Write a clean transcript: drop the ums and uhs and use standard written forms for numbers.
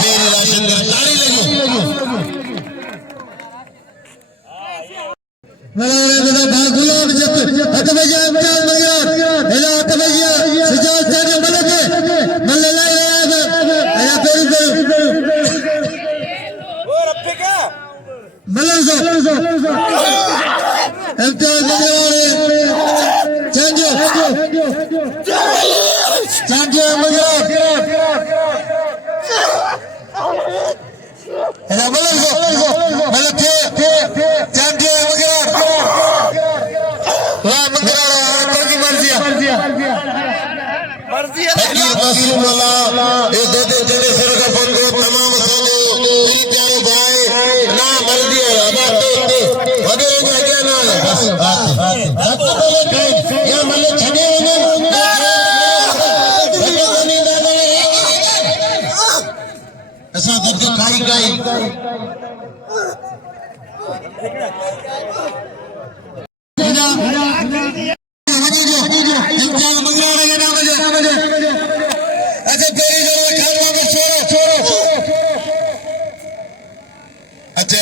तेरी राशन ताड़ी लगी मलाने दादा भागुला जब हट भैया इम्तियाज भैया हेला हट भैया सिजाज तेरे मलके मल्ले ला रहा है आया पेरी और अब क्या मल्ले जो इम्तियाज भैया चंजो भैया हेला मल्ले मलके ये दो दो जने सर का बंदो तमाम सालो तेरी प्यारे भाई ना मर दिया आबाद तो वदे हो गया ना बस बात तो ये मल्ले छने ऐसा करके खाई गई अच्छा तेरी जरूर खाना में छोड़ो अच्छा